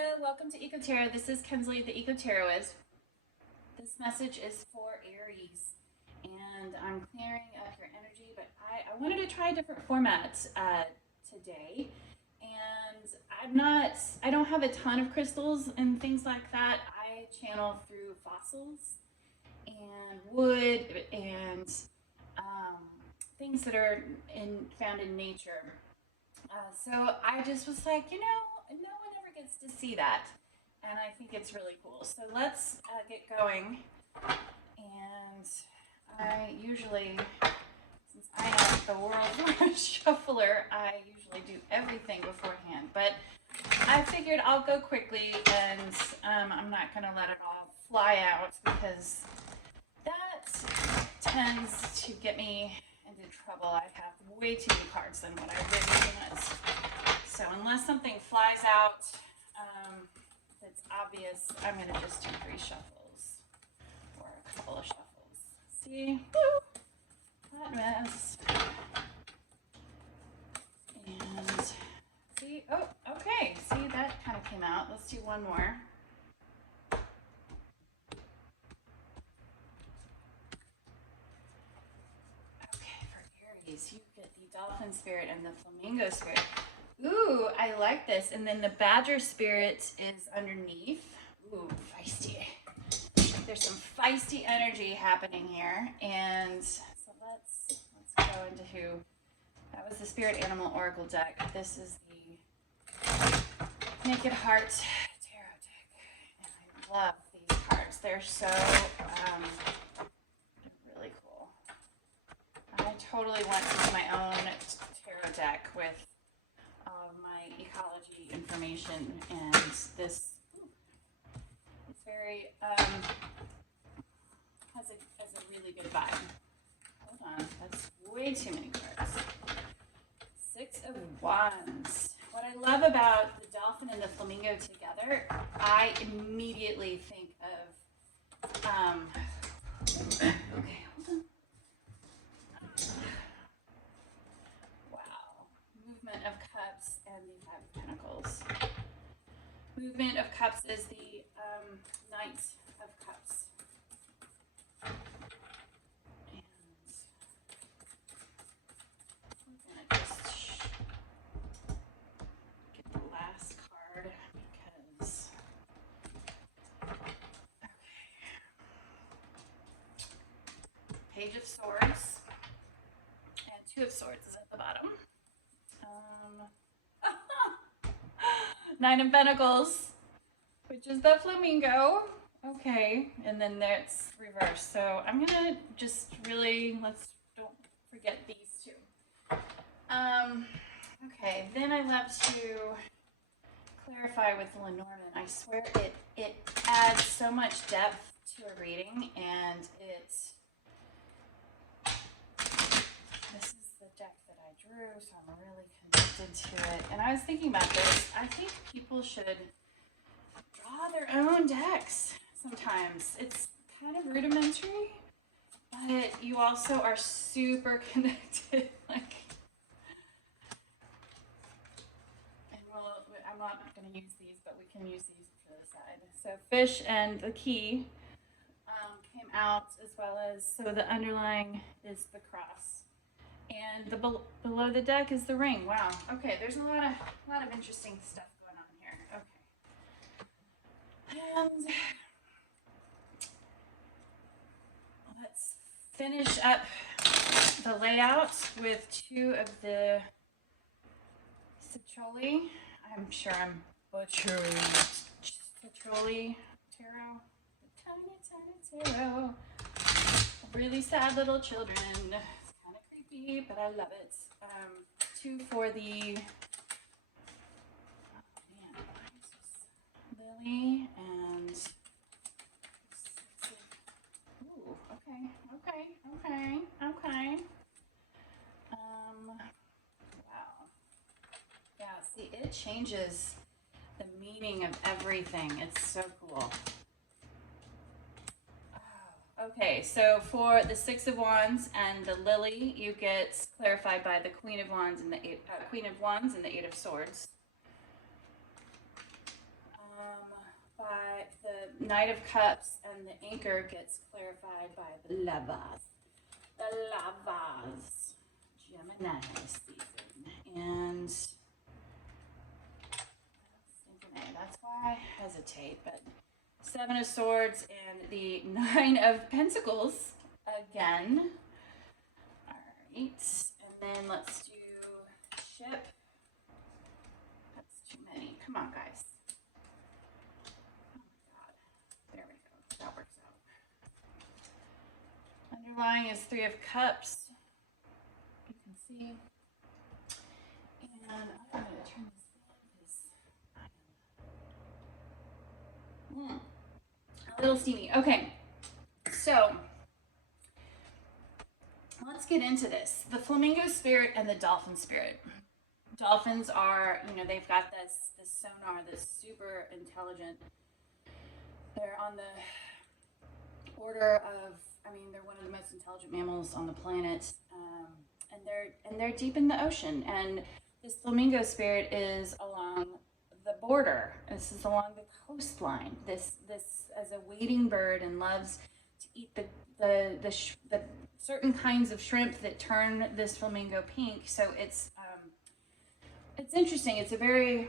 Hello, welcome to Eco Tarot. This is Kensley, the Eco Tarotist. This message is for Aries, and I'm clearing up your energy, but I wanted to try a different format today. And I don't have a ton of crystals and things like that. I channel through fossils and wood and things that are found in nature. So I just was like, no one ever gets to see that. And I think it's really cool. So let's get going. And I usually, since I am the world's worst shuffler, I usually do everything beforehand. But I figured I'll go quickly and I'm not going to let it all fly out because that tends to get me into trouble. I have way too many cards than what I really want. So unless something flies out that's obvious, I'm going to just do 3 shuffles or a couple of shuffles. See? Woo! That mess. And see? Oh, okay. See, that kind of came out. Let's do one more. You get the dolphin spirit and the flamingo spirit. Ooh, I like this. And then the badger spirit is underneath. Ooh, feisty. There's some feisty energy happening here. And so let's go into who. That was the Spirit Animal Oracle deck. This is the Naked Heart Tarot deck. And I love these cards. They're so really cool. I totally want to do my own tarot deck with all of my ecology information, and this is very has a really good vibe. Hold on, that's way too many cards. 6 of Wands. What I love about the dolphin and the flamingo together, I immediately think of okay. Wow. Movement of Cups and the 5 of Pentacles. Movement of Cups is the Knight of Cups. And we're going to just get the last card because... Okay. Page of Swords. 2 of Swords is at the bottom. 9 of Pentacles, which is the flamingo. Okay, and then that's reversed. So I'm gonna just really, don't forget these 2. Okay, then I love to clarify with Lenormand. I swear it adds so much depth to a reading, and this is the deck that I drew, so I'm really connected to it. And I was thinking about this. I think people should draw their own decks sometimes. It's kind of rudimentary, but you also are super connected. I'm not going to use these, but we can use these for the side. So Fish and the Key came out, as well as, so the underlying is the cross. And the below the deck is the ring. Wow. Okay, there's a lot of interesting stuff going on here. Okay. And let's finish up the layout with 2 of the Citroli. I'm sure I'm butchering Citroli tarot. The tiny tarot. Really sad little children. But I love it. 2 for the Lily and ooh, okay. Wow. Yeah, see, it changes the meaning of everything. It's so cool. Okay, so for the 6 of Wands and the Lily, you get clarified by the Queen of Wands and the Queen of Wands and the 8 of Swords. Knight of Cups, and the anchor gets clarified by the Lavas. The Lavas. Gemini season. And that's why I hesitate, but Seven of Swords and the Nine of Pentacles again. All right, and then let's do ship. That's too many. Come on, guys. Oh my God. There we go. That works out. Underlying is Three of Cups. You can see. And I'm going to turn this on because a little steamy. Okay, so let's get into this. The flamingo spirit and the dolphin spirit. Dolphins are, they've got this sonar that's super intelligent. They're on the order of, they're one of the most intelligent mammals on the planet, and they're deep in the ocean. And this flamingo spirit is along the border. This is along the coastline. This as a wading bird and loves to eat the certain kinds of shrimp that turn this flamingo pink. So it's interesting. It's a very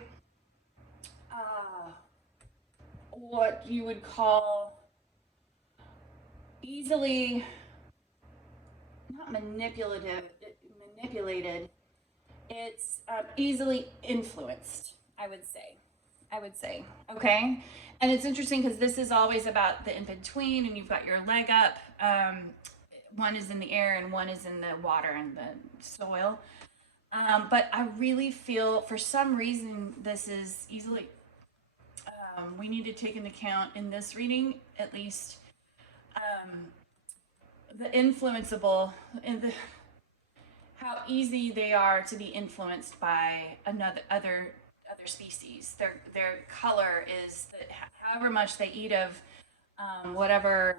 what you would call easily not manipulated. It's easily influenced, I would say. Okay. And it's interesting because this is always about the in-between, and you've got your leg up. One is in the air and one is in the water and the soil. But I really feel, for some reason, this is easily, we need to take into account in this reading, at least, the influenceable and how easy they are to be influenced by other species. Their color is however much they eat of whatever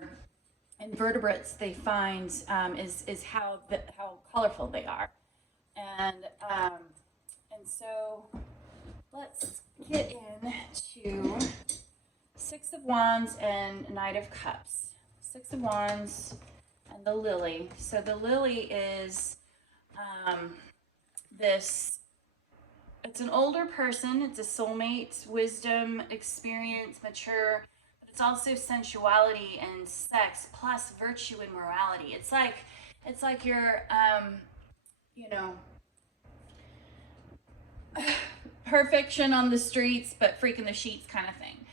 invertebrates they find is how colorful they are. And so let's get into Six of Wands and Knight of Cups. Six of Wands and the Lily. So the Lily is it's an older person. It's a soulmate, wisdom, experience, mature, but it's also sensuality and sex plus virtue and morality. It's like you're perfection on the streets, but freak in the sheets kind of thing.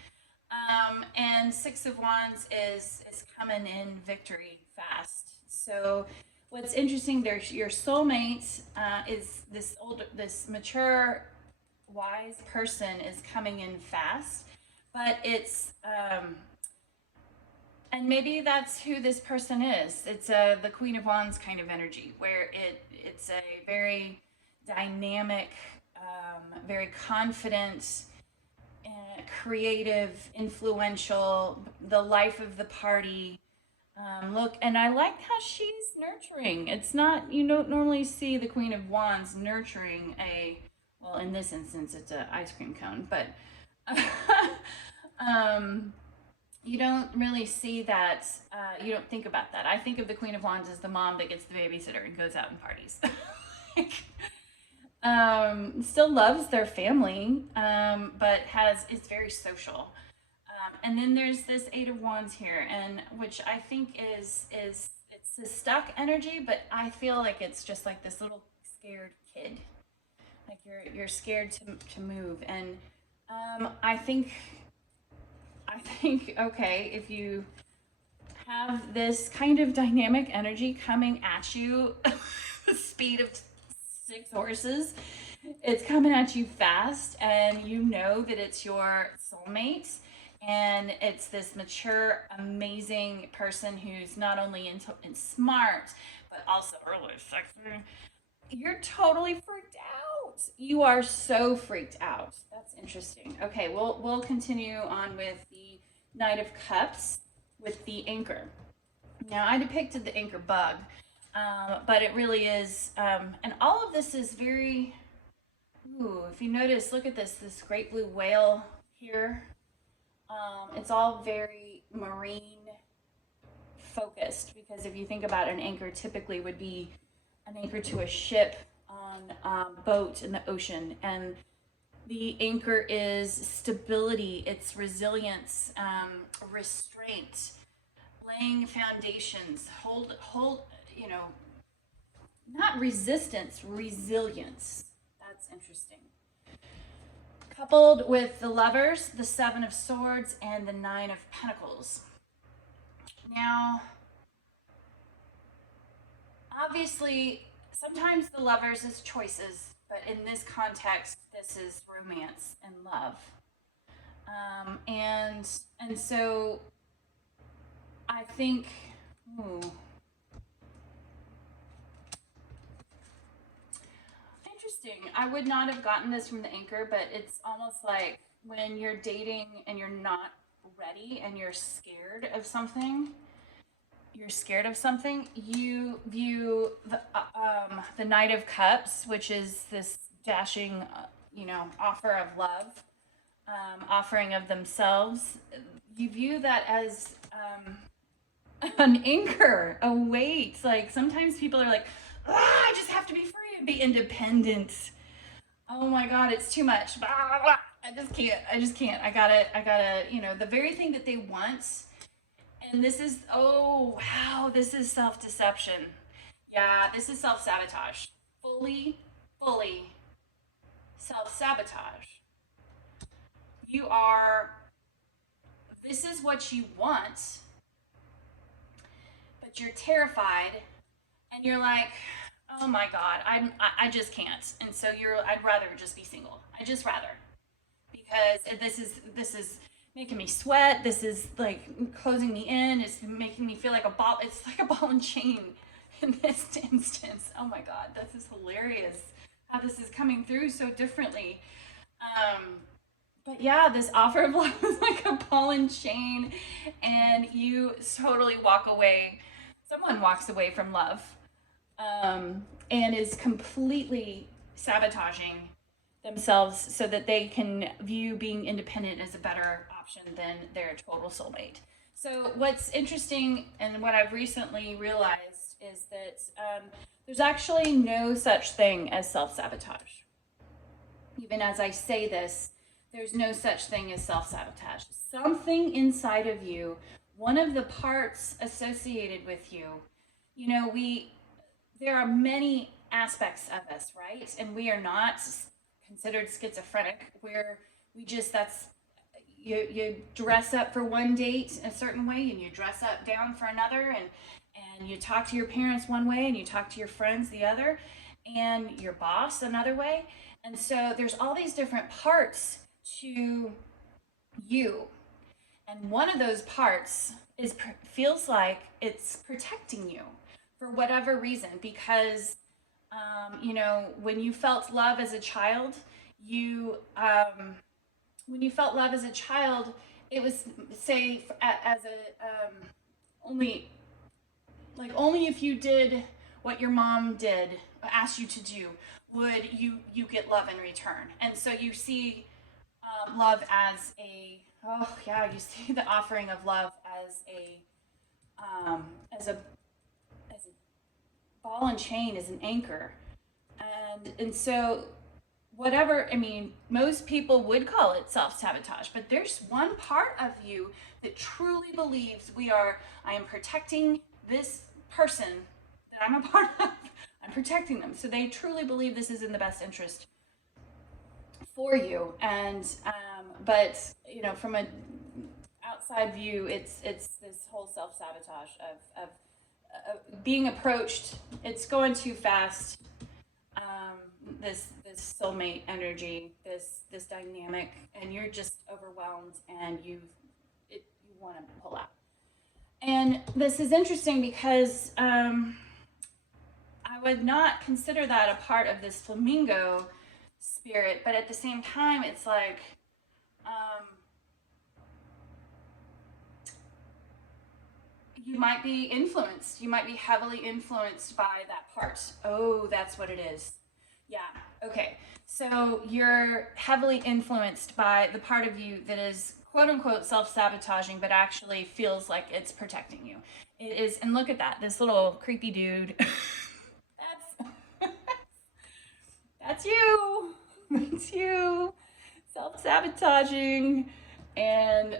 And Six of Wands is coming in victory fast. So what's interesting, there's your soulmate is this mature, wise person is coming in fast, but it's and maybe that's who this person is. It's the Queen of Wands kind of energy, where it's a very dynamic, very confident, creative, influential, the life of the party. Look, and I like how she's nurturing. It's not, you don't normally see the Queen of Wands nurturing well, in this instance, it's an ice cream cone, but you don't really see that. You don't think about that. I think of the Queen of Wands as the mom that gets the babysitter and goes out and parties. Still loves their family, but is very social. And then there's this Eight of Wands here, and which I think is it's a stuck energy, but I feel like it's just like this little scared kid, like you're scared to move. And I think okay, if you have this kind of dynamic energy coming at you, the speed of 6 horses, it's coming at you fast, and you know that it's your soulmate. And it's this mature, amazing person who's not only smart, but also really sexy. You're totally freaked out. You are so freaked out. That's interesting. Okay, we'll continue on with the Knight of Cups with the anchor. Now, I depicted the anchor bug, but it really is, and all of this is very, if you notice, look at this great blue whale here. It's all very marine focused, because if you think about an anchor, typically would be an anchor to a ship on boat in the ocean, and the anchor is stability, it's resilience, restraint, laying foundations, hold, you know, not resistance, resilience. That's interesting. Coupled with the lovers, the Seven of Swords, and the Nine of Pentacles. Now, obviously, sometimes the lovers is choices, but in this context, this is romance and love. And so I think, interesting. I would not have gotten this from the anchor, but it's almost like when you're dating and you're not ready and you're scared of something, you view the Knight of Cups, which is this dashing, offer of love, offering of themselves. You view that as an anchor, a weight. Like sometimes people are like, I just have to be free and be independent. Oh my God, it's too much. I just can't. I gotta, the very thing that they want. And this is, oh wow, this is self-deception. Yeah, this is self-sabotage. Fully self-sabotage. This is what you want, but you're terrified, and you're like, oh my God, I just can't. And so I'd rather just be single. I just rather, because this is making me sweat. This is like closing me in. It's making me feel like a ball. It's like a ball and chain in this instance. Oh my God, this is hilarious how this is coming through so differently. But yeah, this offer of love is like a ball and chain, and you totally walk away. Someone walks away from love, and is completely sabotaging themselves so that they can view being independent as a better option than their total soulmate. So what's interesting, and what I've recently realized, is that there's actually no such thing as self-sabotage. Even as I say this, there's no such thing as self-sabotage. Something inside of you, one of the parts associated with you, there are many aspects of us, right? And we are not considered schizophrenic. You dress up for one date a certain way, and you dress up down for another, and you talk to your parents one way, and you talk to your friends the other, and your boss another way. And so there's all these different parts to you. And one of those parts feels like it's protecting you for whatever reason, because when you felt love as a child, it was, say, as a only if you did what your mom asked you to do, would you get love in return. And so you see love as you see the offering of love as a ball and chain, as an anchor. And so most people would call it self-sabotage, but there's one part of you that truly believes I am protecting this person that I'm a part of. I'm protecting them. So they truly believe this is in the best interest for you. And but from an outside view, it's this whole self-sabotage of being approached. It's going too fast. This soulmate energy, this dynamic, and you're just overwhelmed, and you want to pull out. And this is interesting because I would not consider that a part of this flamingo spirit, but at the same time, it's like you might be influenced. You might be heavily influenced by that part. Oh, that's what it is. Yeah, Okay, so you're heavily influenced by the part of you that is quote unquote self-sabotaging, but actually feels like it's protecting you. It is, and look at that, this little creepy dude. that's that's you. That's you. Self-sabotaging. And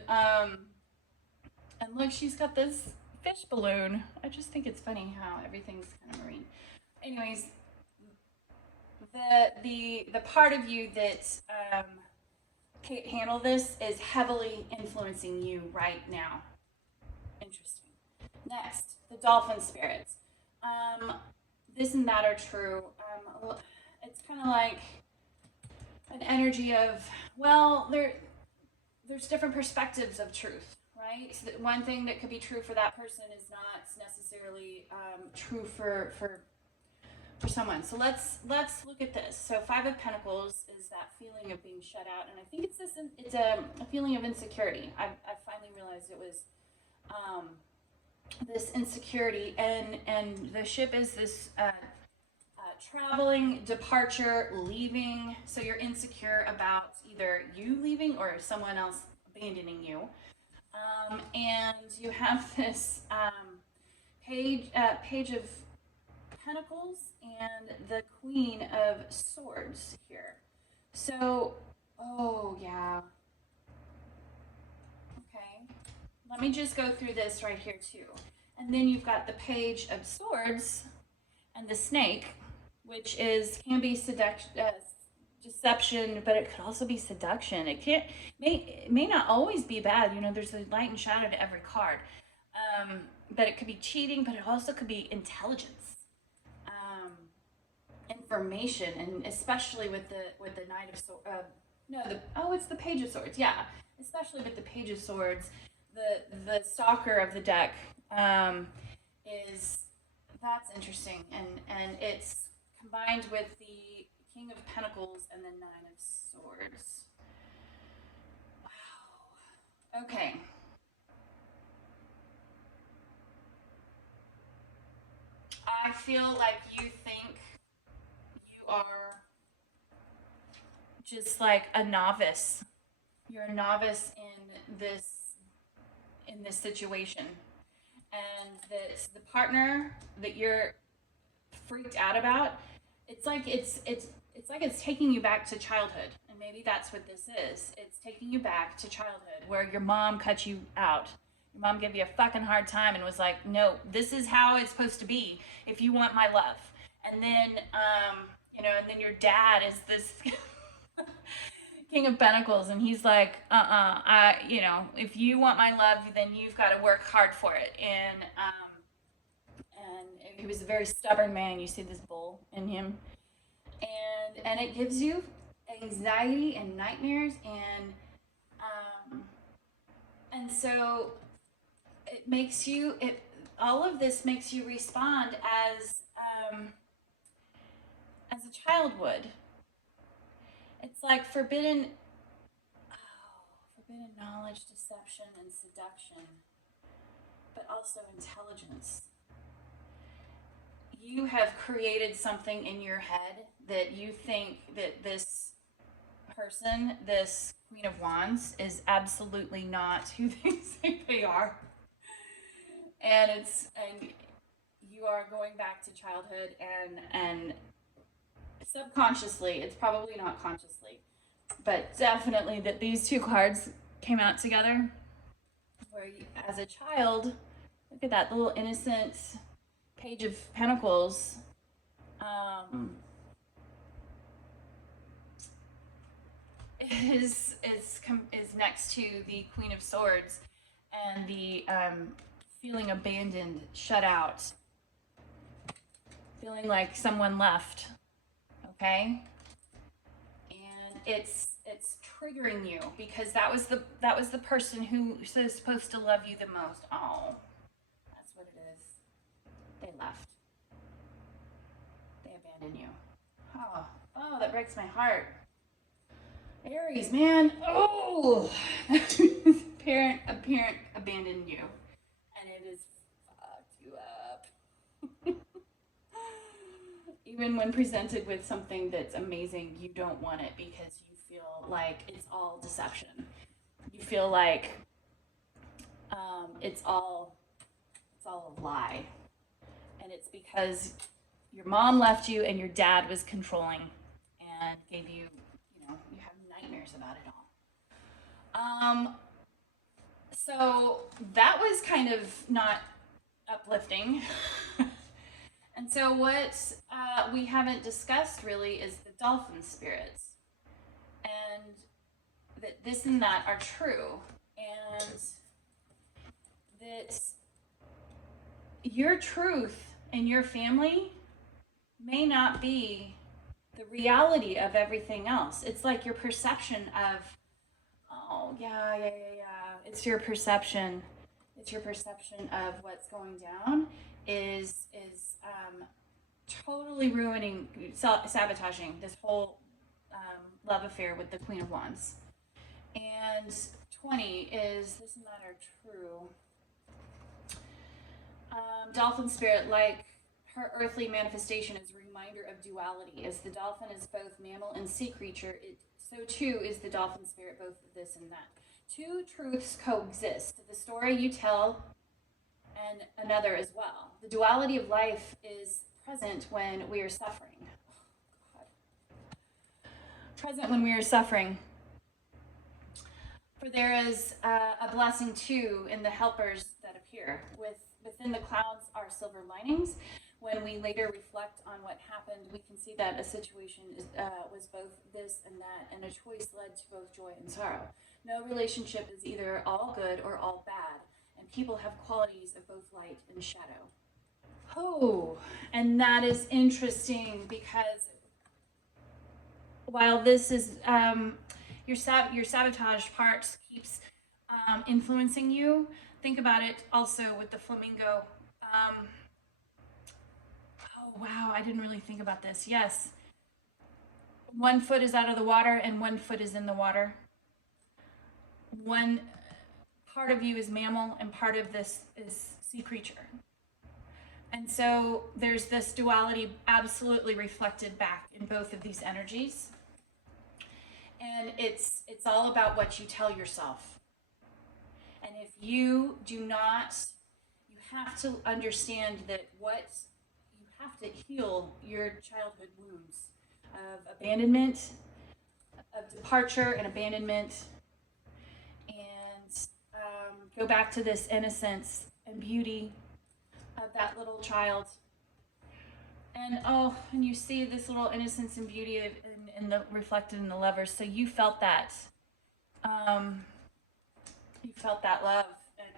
and look, she's got this fish balloon. I just think it's funny how everything's kind of marine. Anyways, the part of you that can't handle this is heavily influencing you right now. Interesting. Next, the dolphin spirits. Um, this and that are true. It's kind of like an energy of, well, there's different perspectives of truth, right? So one thing that could be true for that person is not necessarily true for someone. So let's look at this. So Five of Pentacles is that feeling of being shut out, and I think it's a feeling of insecurity. I finally realized it was this insecurity, and the ship is this traveling, departure, leaving. So you're insecure about either you leaving or someone else abandoning you. And you have this page of Pentacles and the Queen of Swords here. So, oh yeah. Okay. Let me just go through this right here too. And then you've got the Page of Swords and the Snake, which can be deception, but it could also be seduction. It may not always be bad. You know, there's a light and shadow to every card. But it could be cheating, but it also could be intelligence, information, and especially with the Knight of Swords. It's the Page of Swords. Yeah, especially with the Page of Swords, the stalker of the deck is that's interesting, and it's combined with the King of Pentacles and the Nine of Swords. Wow. Okay. I feel like you think you are just like a novice. You're a novice in this situation, and that the partner that you're freaked out about, it's like it's taking you back to childhood, and maybe that's what this is. It's taking you back to childhood where your mom cut you out. Your mom gave you a fucking hard time and was like, no, this is how it's supposed to be if you want my love. And then and then your dad is this King of Pentacles, and he's like, if you want my love, then you've got to work hard for it. And he was a very stubborn man. You see this bull in him, and it gives you anxiety and nightmares, and so all of this makes you respond as a child would. It's like forbidden knowledge, deception, and seduction, but also intelligence. You have created something in your head that you think that this person, this Queen of Wands, is absolutely not who they say they are. And you are going back to childhood, and subconsciously, it's probably not consciously, but definitely that these two cards came out together where you, as a child, look at that little innocent Page of Pentacles, is next to the Queen of Swords, and the feeling abandoned, shut out, feeling like someone left. Okay, and it's triggering you because that was the person who was supposed to love you the most. Oh, that's what it is. They left. They abandoned you. Oh, that breaks my heart. Aries, man. Oh, a parent abandoned you, and it has fucked you up. even when presented with something that's amazing, you don't want it because you feel like it's all deception. You feel like it's all a lie, and it's because your mom left you and your dad was controlling and gave you, you have nightmares about it all. So that was kind of not uplifting. And so what we haven't discussed really is the dolphin spirits, and that this and that are true, and that your truth and your family may not be the reality of everything else. It's like your perception of, oh, yeah. It's your perception. It's your perception of what's going down is totally ruining, sabotaging this whole love affair with the Queen of Wands. And 20 is this and that are true. Dolphin spirit, like her earthly manifestation, is a reminder of duality. As the dolphin is both mammal and sea creature, so too is the dolphin spirit, both this and that. Two truths coexist: the story you tell and another as well. The duality of life is present when we are suffering. Present when we are suffering. For there is a blessing too in the helpers that appear. Within the clouds are silver linings. When we later reflect on what happened, we can see that a situation was both this and that, and a choice led to both joy and sorrow. No relationship is either all good or all bad, and people have qualities of both light and shadow. Oh, and that is interesting because while this is your sabotage parts keeps influencing you, think about it also with the flamingo. Oh wow, I didn't really think about this. Yes, one foot is out of the water and one foot is in the water. One part of you is mammal and part of this is sea creature. And so there's this duality absolutely reflected back in both of these energies. And it's all about what you tell yourself. And if you do not, you have to understand that you have to heal your childhood wounds of abandonment, of departure and abandonment, and go back to this innocence and beauty of that little child. And you see this little innocence and beauty in the reflected in the lovers. So you felt that. You felt that love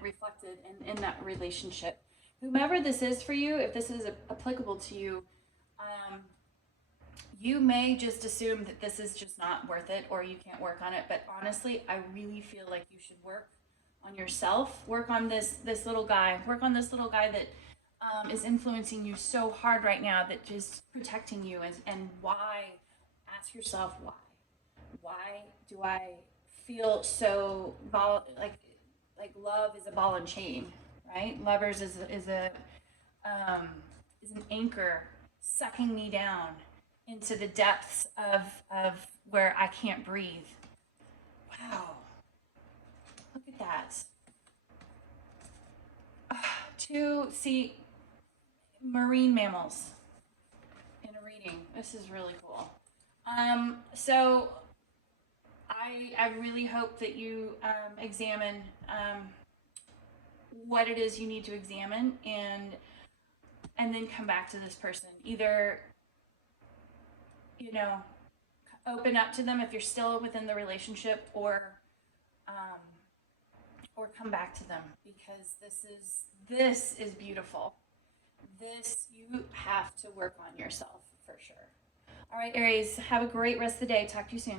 reflected in that relationship. Whomever this is for you, if this is applicable to you, you may just assume that this is just not worth it or you can't work on it. But honestly, I really feel like you should work on yourself. Work on this little guy. Work on this little guy that is influencing you so hard right now, that just protecting you. And why? Ask yourself why. Why do I feel so like love is a ball and chain, right? Lovers is an anchor sucking me down into the depths of where I can't breathe. Wow. Look at that. See marine mammals in a reading. This is really cool. So I really hope that you examine what it is you need to examine, and then come back to this person. Either, open up to them if you're still within the relationship, or come back to them, because this is beautiful. You have to work on yourself for sure. All right, Aries, have a great rest of the day. Talk to you soon.